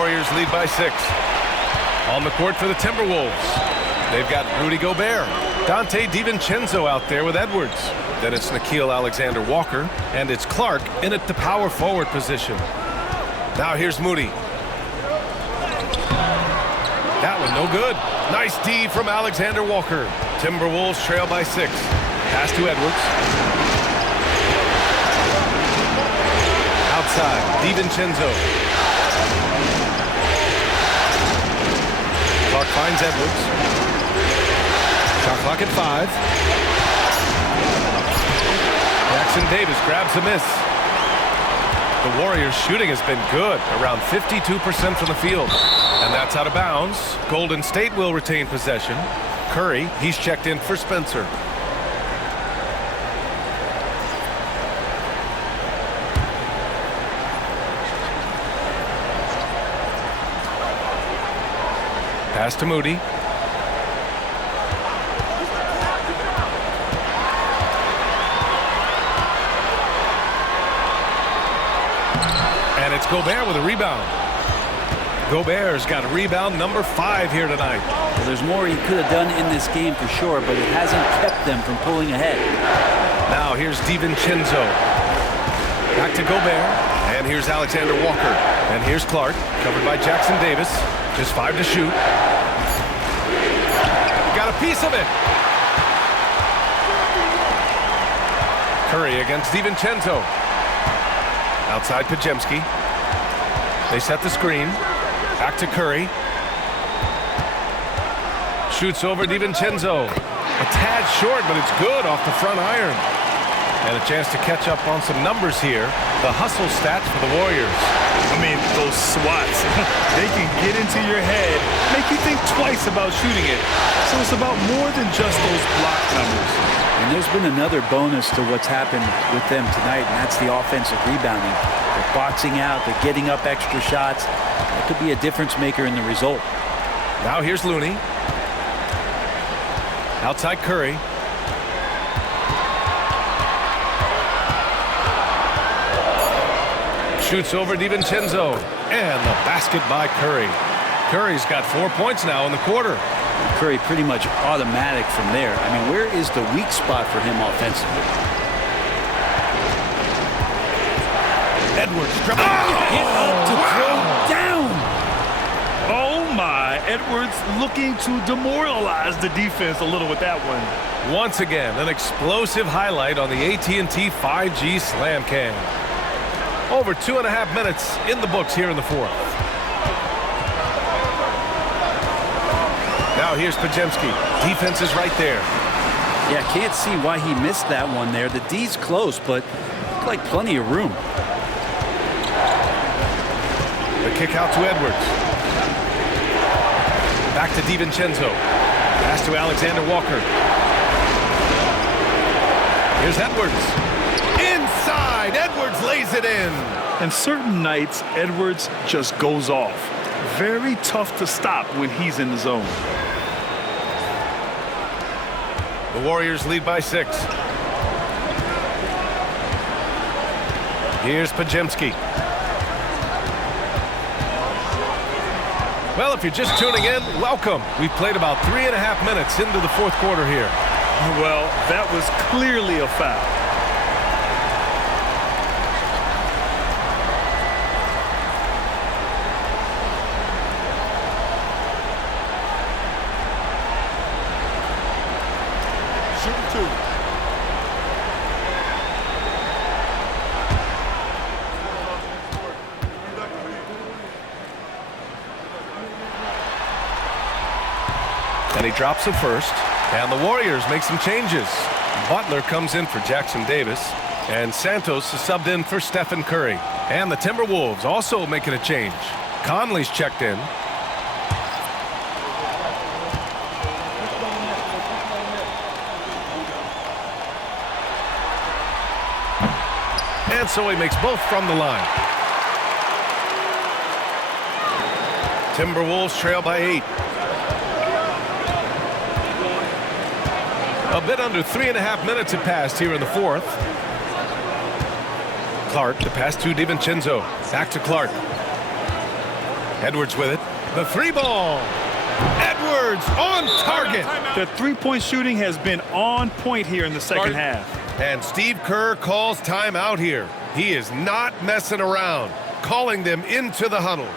Warriors lead by 6. On the court for the Timberwolves, they've got Rudy Gobert. Dante DiVincenzo out there with Edwards. Then it's Nickeil Alexander-Walker, and it's Clark in at the power forward position. Now here's Moody. That one no good. Nice D from Alexander-Walker. Timberwolves trail by 6. Pass to Edwards. Outside, DiVincenzo. Clark finds Edwards. Shot clock at 5. Jackson Davis grabs a miss. The Warriors' shooting has been good, around 52% from the field. And that's out of bounds. Golden State will retain possession. Curry, he's checked in for Spencer. Pass to Moody. And it's Gobert with a rebound. Gobert's got a rebound number 5 here tonight. Well, there's more he could have done in this game for sure, but it hasn't kept them from pulling ahead. Now here's DiVincenzo. Back to Gobert. And here's Alexander-Walker. And here's Clark, covered by Jackson Davis. Just 5 to shoot. Got a piece of it. Curry against DiVincenzo. Outside Pajemski. They set the screen. Back to Curry. Shoots over DiVincenzo. A tad short, but it's good off the front iron. And a chance to catch up on some numbers here. The hustle stats for the Warriors. I mean, those swats, they can get into your head, make you think twice about shooting it. So it's about more than just those block numbers. And there's been another bonus to what's happened with them tonight, and that's the offensive rebounding. They're boxing out, they're getting up extra shots. That could be a difference maker in the result. Now here's Looney. Outside Curry. Shoots over DiVincenzo. And the basket by Curry. Curry's got 4 points now in the quarter. Curry pretty much automatic from there. I mean, where is the weak spot for him offensively? Edwards. Get up to throw down. Oh my, Edwards looking to demoralize the defense a little with that one. Once again, an explosive highlight on the AT&T 5G Slam Cam. Over 2.5 minutes in the books here in the fourth. Now here's Pajemski. Defense is right there. Yeah, can't see why he missed that one there. The D's close, but looked like plenty of room. The kick out to Edwards. Back to DiVincenzo. Pass to Alexander-Walker. Here's Edwards. Inside, Edwards lays it in. And certain nights, Edwards just goes off. Very tough to stop when he's in the zone. The Warriors lead by 6. Here's Pajemski. Well, if you're just tuning in, welcome. We've played about 3.5 minutes into the fourth quarter here. Well, that was clearly a foul. And he drops it first. And the Warriors make some changes. Butler comes in for Jackson Davis. And Santos is subbed in for Stephen Curry. And the Timberwolves also making a change. Conley's checked in. And so he makes both from the line. Timberwolves trail by 8. A bit under 3.5 minutes have passed here in the fourth. Clark, the pass to DiVincenzo. Back to Clark. Edwards with it. The three ball. Edwards on target. The three-point shooting has been on point here in the second half. And Steve Kerr calls timeout here. He is not messing around, calling them into the huddle.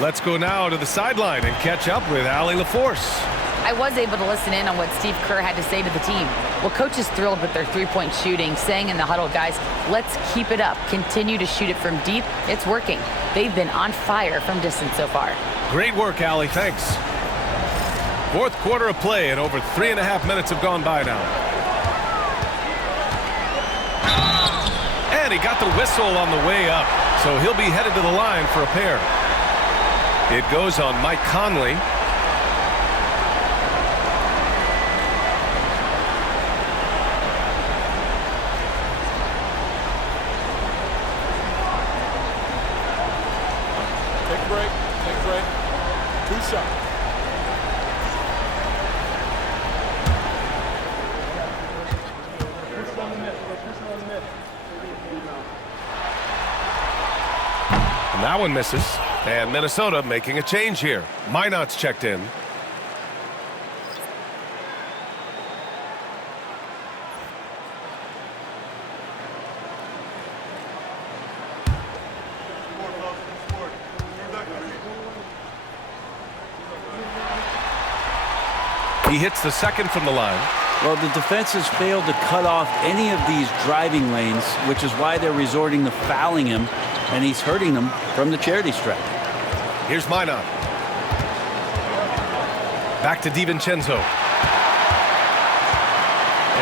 Let's go now to the sideline and catch up with Allie LaForce. I was able to listen in on what Steve Kerr had to say to the team. Well, coach is thrilled with their three-point shooting, saying in the huddle, guys, let's keep it up. Continue to shoot it from deep. It's working. They've been on fire from distance so far. Great work, Allie. Thanks. Fourth quarter of play, and over 3.5 minutes have gone by now. And he got the whistle on the way up, so he'll be headed to the line for a pair. It goes on Mike Conley. Take a break. Take a break. 2 shots. And that one misses. And Minnesota making a change here. Minot's checked in. He hits the second from the line. Well, the defense has failed to cut off any of these driving lanes, which is why they're resorting to fouling him, and he's hurting them from the charity stripe. Here's Minot. Back to DiVincenzo.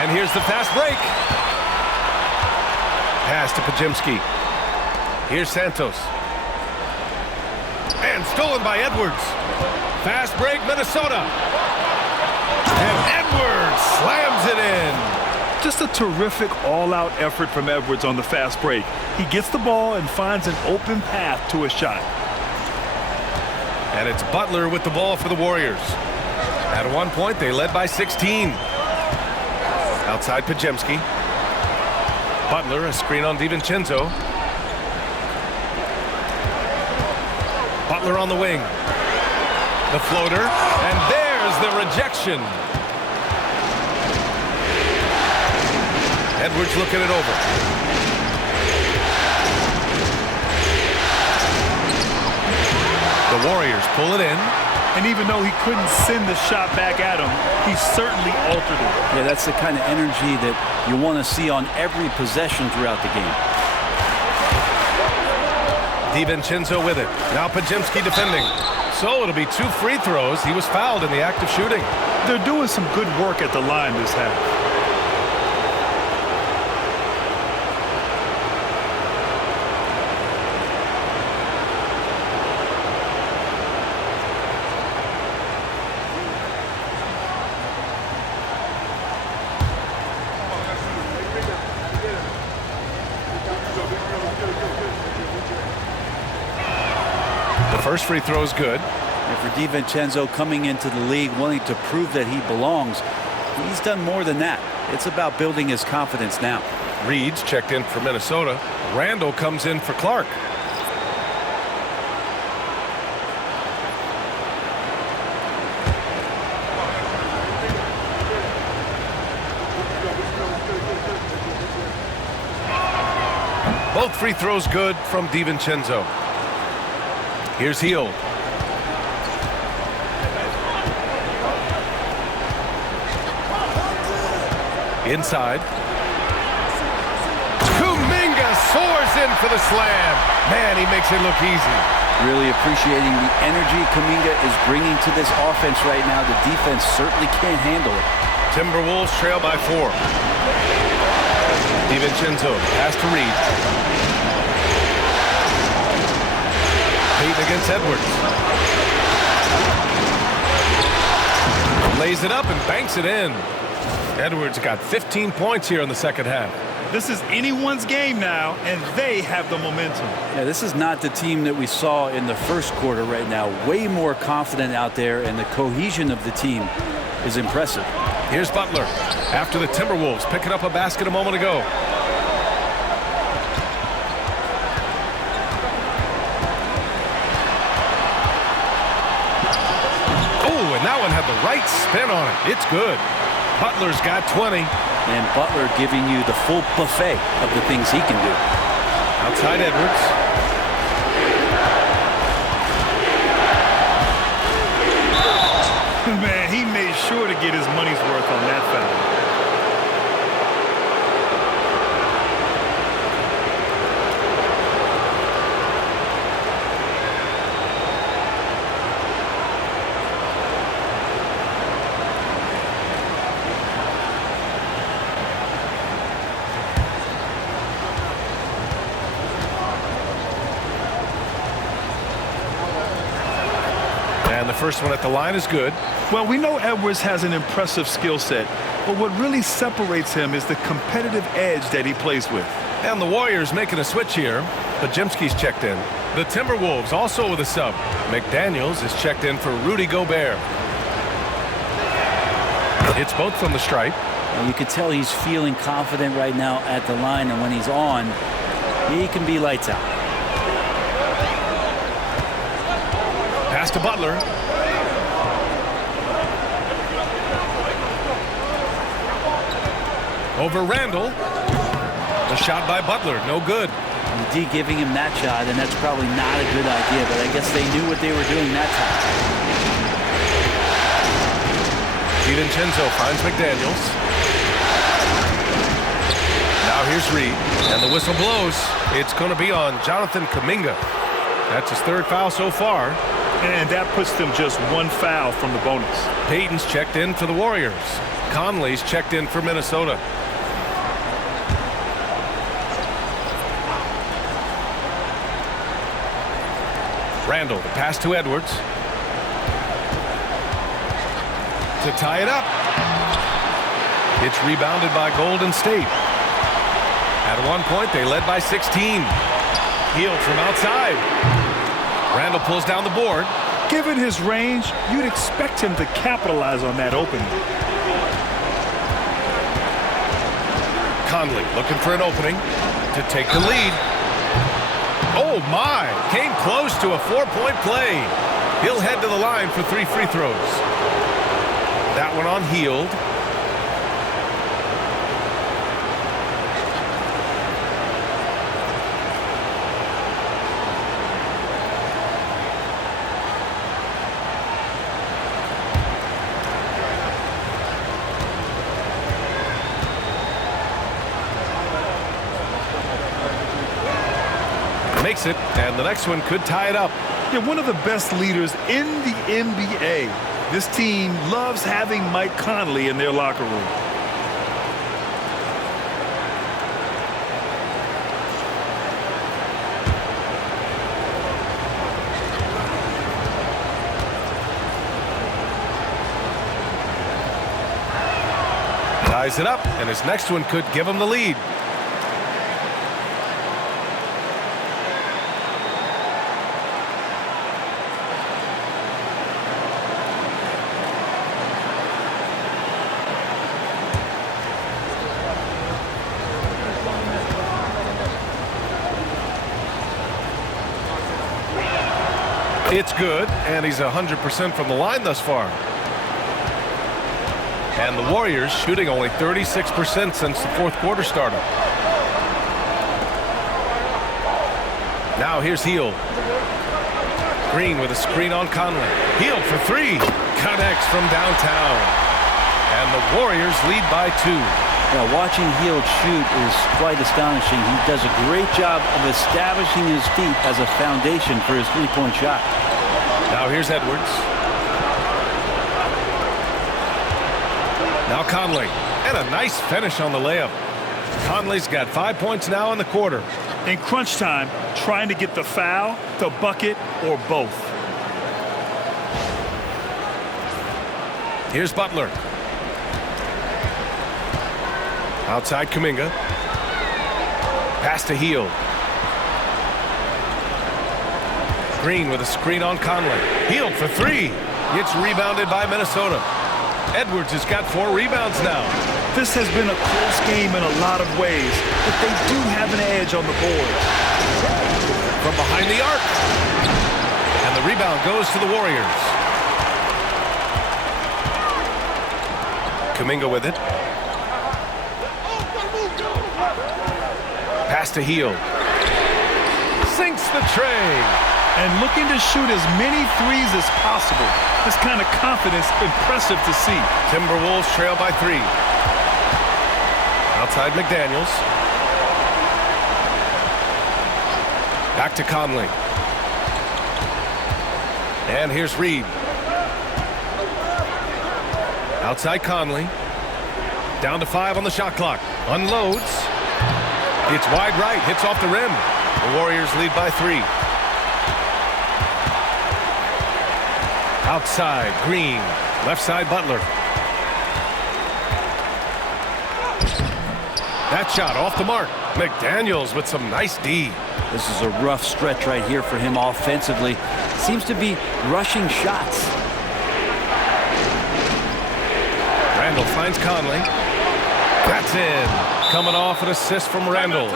And here's the fast break. Pass to Pajemski. Here's Santos. And stolen by Edwards. Fast break, Minnesota. And Edwards slams it in. Just a terrific all-out effort from Edwards on the fast break. He gets the ball and finds an open path to a shot. And it's Butler with the ball for the Warriors. At one point, they led by 16. Outside Pajemski. Butler, a screen on DiVincenzo. Butler on the wing. The floater, and there's the rejection. Edwards looking it over. The Warriors pull it in. And even though he couldn't send the shot back at him, he certainly altered it. Yeah, that's the kind of energy that you want to see on every possession throughout the game. DiVincenzo with it. Now Pajemski defending. So it'll be 2 free throws. He was fouled in the act of shooting. They're doing some good work at the line this half. First free throw is good. And for DiVincenzo coming into the league wanting to prove that he belongs, He's done more than that. It's about building his confidence now. Reed's checked in for Minnesota. Randall comes in for Clark. Both free throws good from DiVincenzo. Here's Hield. Inside. Kuminga soars in for the slam. Man, he makes it look easy. Really appreciating the energy Kuminga is bringing to this offense right now. The defense certainly can't handle it. Timberwolves trail by 4. DiVincenzo pass to Reed. Payton against Edwards. Lays it up and banks it in. Edwards got 15 points here in the second half. This is anyone's game now, and they have the momentum. Yeah, this is not the team that we saw in the first quarter right now. Way more confident out there, and the cohesion of the team is impressive. Here's Butler after the Timberwolves picking up a basket a moment ago. Oh, and that one had the right spin on it. It's good. Butler's got 20. And Butler giving you the full buffet of the things he can do. Outside Edwards. Man, he made sure to get his money's worth on that foul. And the first one at the line is good. Well, we know Edwards has an impressive skill set, but what really separates him is the competitive edge that he plays with. And the Warriors making a switch here. Bajemski's checked in. The Timberwolves also with a sub. McDaniels is checked in for Rudy Gobert. It's both from the stripe. And you can tell he's feeling confident right now at the line, and when he's on, he can be lights out. Pass to Butler. Over Randall. The shot by Butler, no good. And D giving him that shot, and that's probably not a good idea, but I guess they knew what they were doing that time. DiVincenzo finds McDaniels. Now here's Reed, and the whistle blows. It's going to be on Jonathan Kuminga. That's his third foul so far. And that puts them just one foul from the bonus. Payton's checked in for the Warriors. Conley's checked in for Minnesota. Randall, the pass to Edwards. To tie it up. It's rebounded by Golden State. At one point, they led by 16. Hield from outside. Randall pulls down the board. Given his range, you'd expect him to capitalize on that opening. Conley looking for an opening to take the lead. Oh my, came close to a 4-point play. He'll head to the line for 3 free throws. That one on Hield. Makes it, and the next one could tie it up. Yeah, one of the best leaders in the NBA. This team loves having Mike Conley in their locker room. Ties it up, and his next one could give him the lead. It's good, and he's 100% from the line thus far. And the Warriors shooting only 36% since the fourth quarter started. Now here's Hield. Green with a screen on Conley. Hield for three. Connects from downtown. And the Warriors lead by 2. Now, watching Hield shoot is quite astonishing. He does a great job of establishing his feet as a foundation for his three-point shot. Now here's Edwards. Now Conley. And a nice finish on the layup. Conley's got 5 points now in the quarter. In crunch time, trying to get the foul, the bucket, or both. Here's Butler. Outside Kuminga. Pass to Hield. Green with a screen on Conley. Hield for three. It's rebounded by Minnesota. Edwards has got 4 rebounds now. This has been a close game in a lot of ways, but they do have an edge on the board. From behind the arc. And the rebound goes to the Warriors. Kuminga with it. Pass to Hield. Sinks the tray. And looking to shoot as many threes as possible. This kind of confidence, impressive to see. Timberwolves trail by 3. Outside McDaniels. Back to Conley. And here's Reed. Outside Conley. Down to 5 on the shot clock. Unloads. It's wide right. Hits off the rim. The Warriors lead by 3. Outside Green. Left side Butler. That shot off the mark. McDaniels with some nice D. This is a rough stretch right here for him offensively. Seems to be rushing shots. Randall finds Conley. That's in. Coming off an assist from Randall.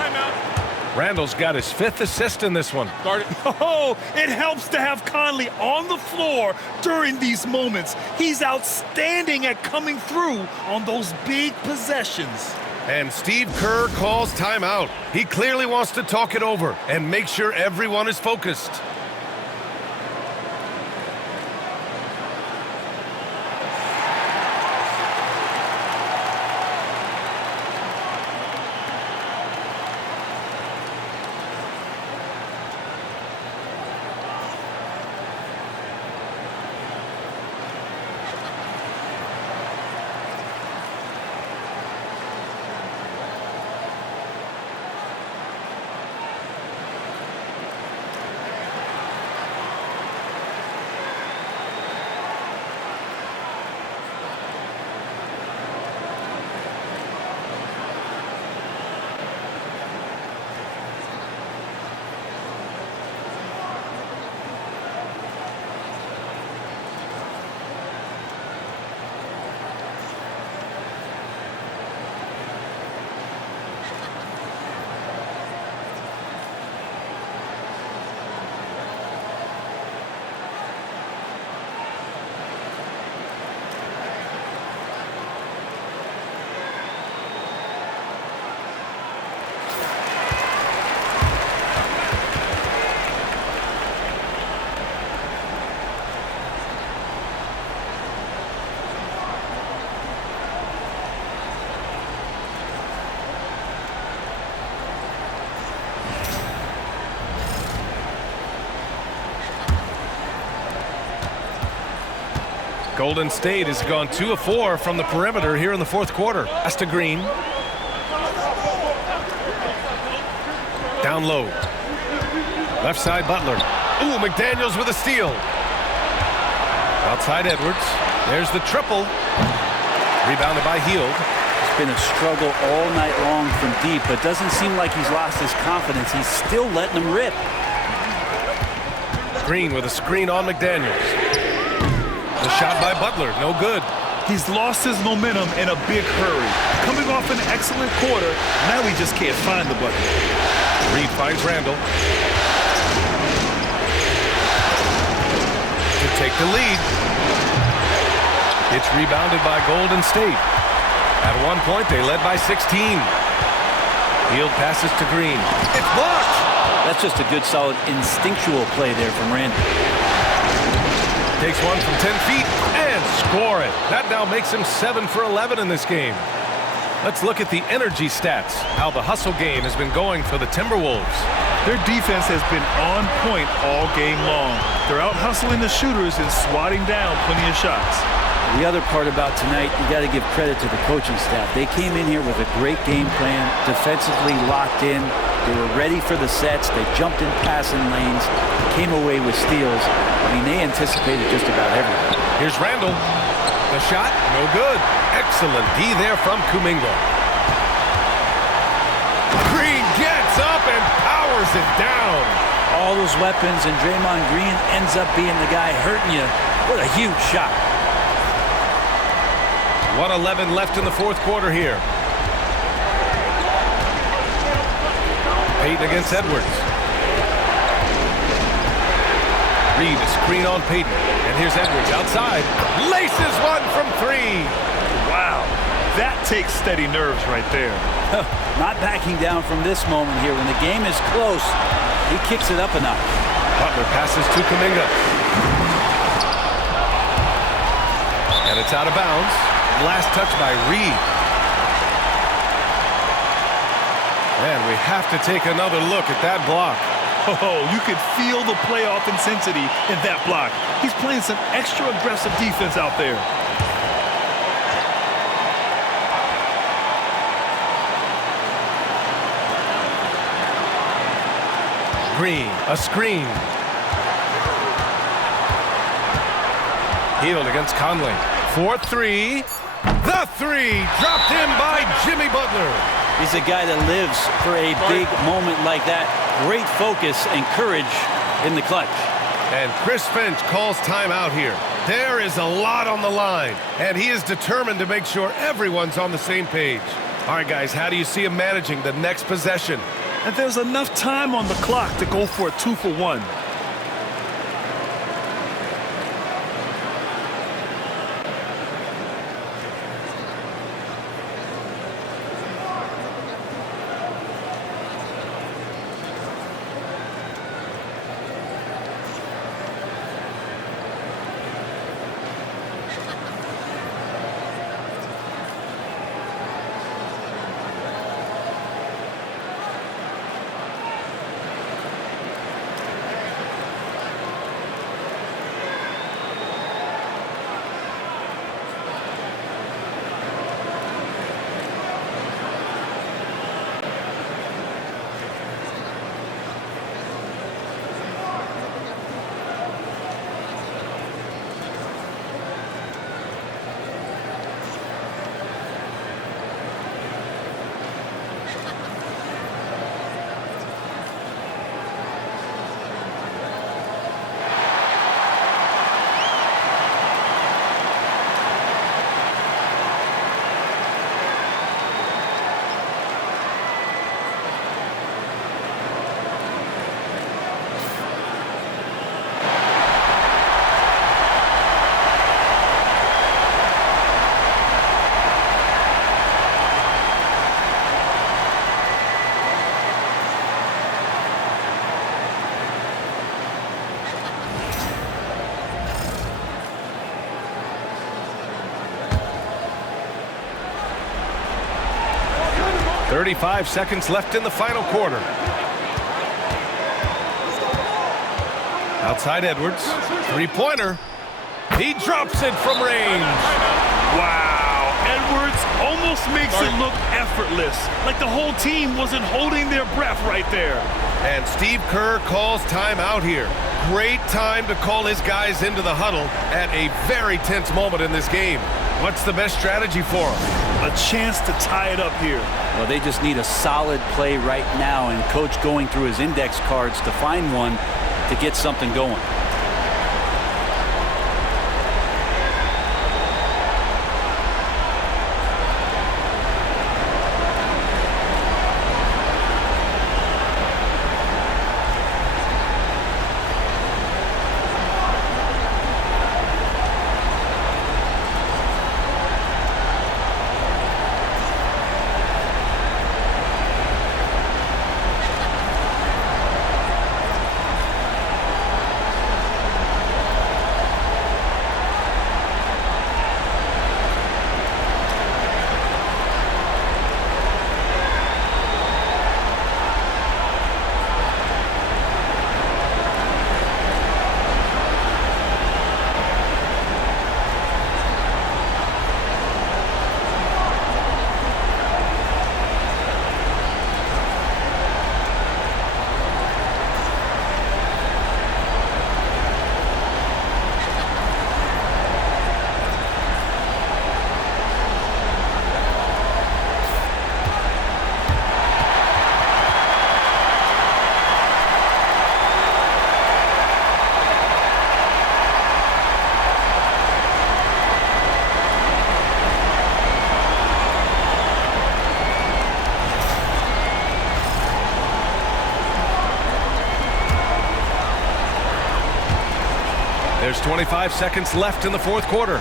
Randall's got his 5th assist in this one. Oh, it helps to have Conley on the floor during these moments. He's outstanding at coming through on those big possessions. And Steve Kerr calls timeout. He clearly wants to talk it over and make sure everyone is focused. Golden State has gone 2 of 4 from the perimeter here in the fourth quarter. Pass to Green. Down low. Left side Butler. Ooh, McDaniels with a steal. Outside Edwards. There's the triple. Rebounded by Hield. It's been a struggle all night long from deep, but doesn't seem like he's lost his confidence. He's still letting them rip. Green with a screen on McDaniels. The shot by Butler, no good. He's lost his momentum in a big hurry. Coming off an excellent quarter, now he just can't find the bucket. Reed finds Randall. take the lead. It's rebounded by Golden State. At one point, they led by 16. Field passes to Green. It's blocked. That's just a good, solid, instinctual play there from Randy. Takes one from 10 feet and score it. That now makes him 7 for 11 in this game. Let's look at the energy stats, how the hustle game has been going for the Timberwolves. Their defense has been on point all game long. They're out hustling the shooters and swatting down plenty of shots. The other part about tonight, you got to give credit to the coaching staff. They came in here with a great game plan, defensively locked in. They were ready for the sets. They jumped in passing lanes, came away with steals. I mean, they anticipated just about everything. Here's Randall. The shot, no good. Excellent D there from Kuminga. Green gets up and powers it down. All those weapons, and Draymond Green ends up being the guy hurting you. What a huge shot. 1:11 left in the fourth quarter here. Payton against Edwards. Reed, a screen on Payton. And here's Edwards outside. Laces one from 3. Wow, that takes steady nerves right there. Not backing down from this moment here. When the game is close, he kicks it up a notch. Butler passes to Kuminga. And it's out of bounds. Last touch by Reed. And we have to take another look at that block. Oh, you could feel the playoff intensity in that block. He's playing some extra aggressive defense out there. Green, a screen. Healed against Conley. 4-3. The 3 dropped in by Jimmy Butler. He's a guy that lives for a big moment like that. Great focus and courage in the clutch. And Chris Finch calls timeout here. There is a lot on the line, and he is determined to make sure everyone's on the same page. All right, guys, how do you see him managing the next possession? And there's enough time on the clock to go for a 2-for-1. .35 seconds left in the final quarter. Outside Edwards. Three-pointer. He drops it from range. Wow, Edwards almost makes it look effortless, like the whole team wasn't holding their breath right there. And Steve Kerr calls timeout here. Great time to call his guys into the huddle at a very tense moment in this game. What's the best strategy for them? A chance to tie it up here. Well, they just need a solid play right now, and Coach going through his index cards to find one to get something going. There's 25 seconds left in the fourth quarter.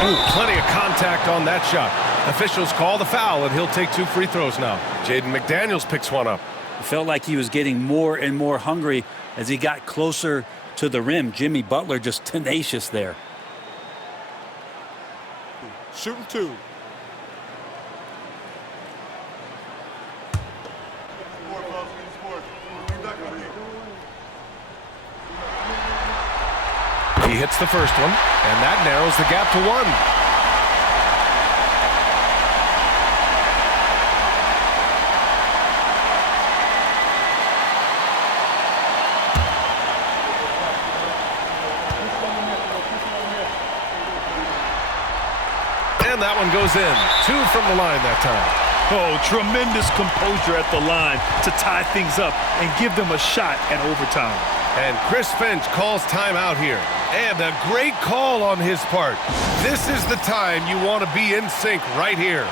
Ooh, plenty of contact on that shot. Officials call the foul, and he'll take 2 free throws now. Jaden McDaniels picks one up. It felt like he was getting more and more hungry as he got closer to the rim. Jimmy Butler just tenacious there. Shooting 2. He hits the first one, and that narrows the gap to 1. And that one goes in. 2 from the line that time. Oh, tremendous composure at the line to tie things up and give them a shot at overtime. And Chris Finch calls timeout here. And a great call on his part. This is the time you want to be in sync right here.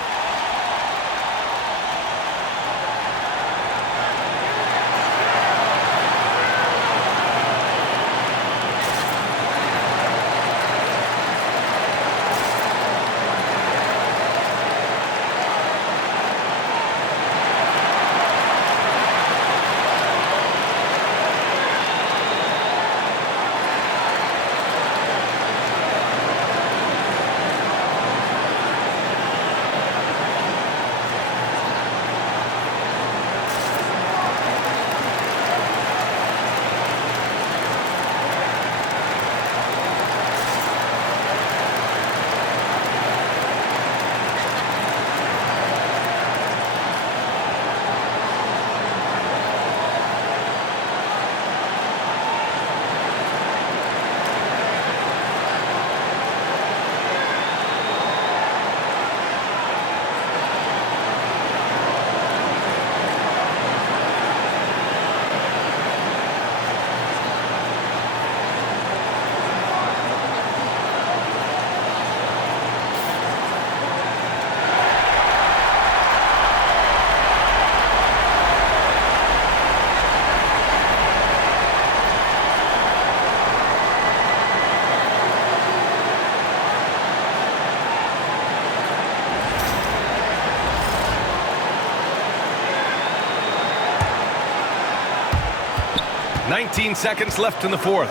.19 seconds left in the fourth.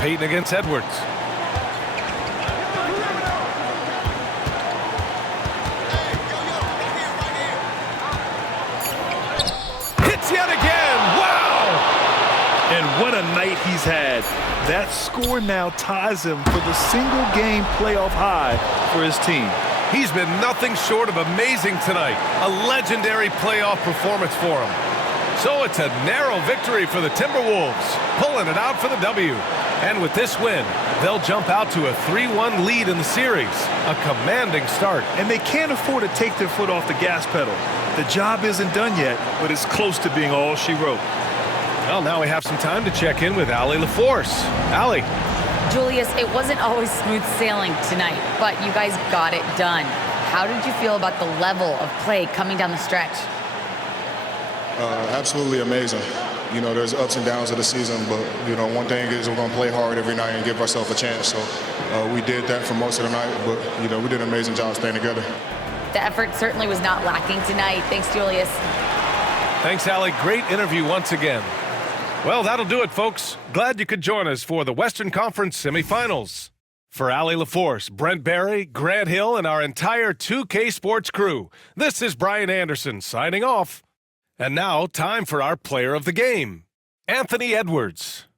Payton against Edwards. Hits yet again. Wow! And what a night he's had. That score now ties him for the single-game playoff high for his team. He's been nothing short of amazing tonight. A legendary playoff performance for him. So it's a narrow victory for the Timberwolves, pulling it out for the W. And with this win, they'll jump out to a 3-1 lead in the series. A commanding start. And they can't afford to take their foot off the gas pedal. The job isn't done yet, but it's close to being all she wrote. Well, now we have some time to check in with Allie LaForce. Allie. Julius, it wasn't always smooth sailing tonight, but you guys got it done. How did you feel about the level of play coming down the stretch? Absolutely amazing. You know, there's ups and downs of the season, but, you know, one thing is we're going to play hard every night and give ourselves a chance. So we did that for most of the night, but, you know, we did an amazing job staying together. The effort certainly was not lacking tonight. Thanks, Julius. Thanks, Allie. Great interview once again. Well, that'll do it, folks. Glad you could join us for the Western Conference semifinals. For Allie LaForce, Brent Barry, Grant Hill, and our entire 2K Sports crew, this is Brian Anderson signing off. And now, time for our player of the game, Anthony Edwards.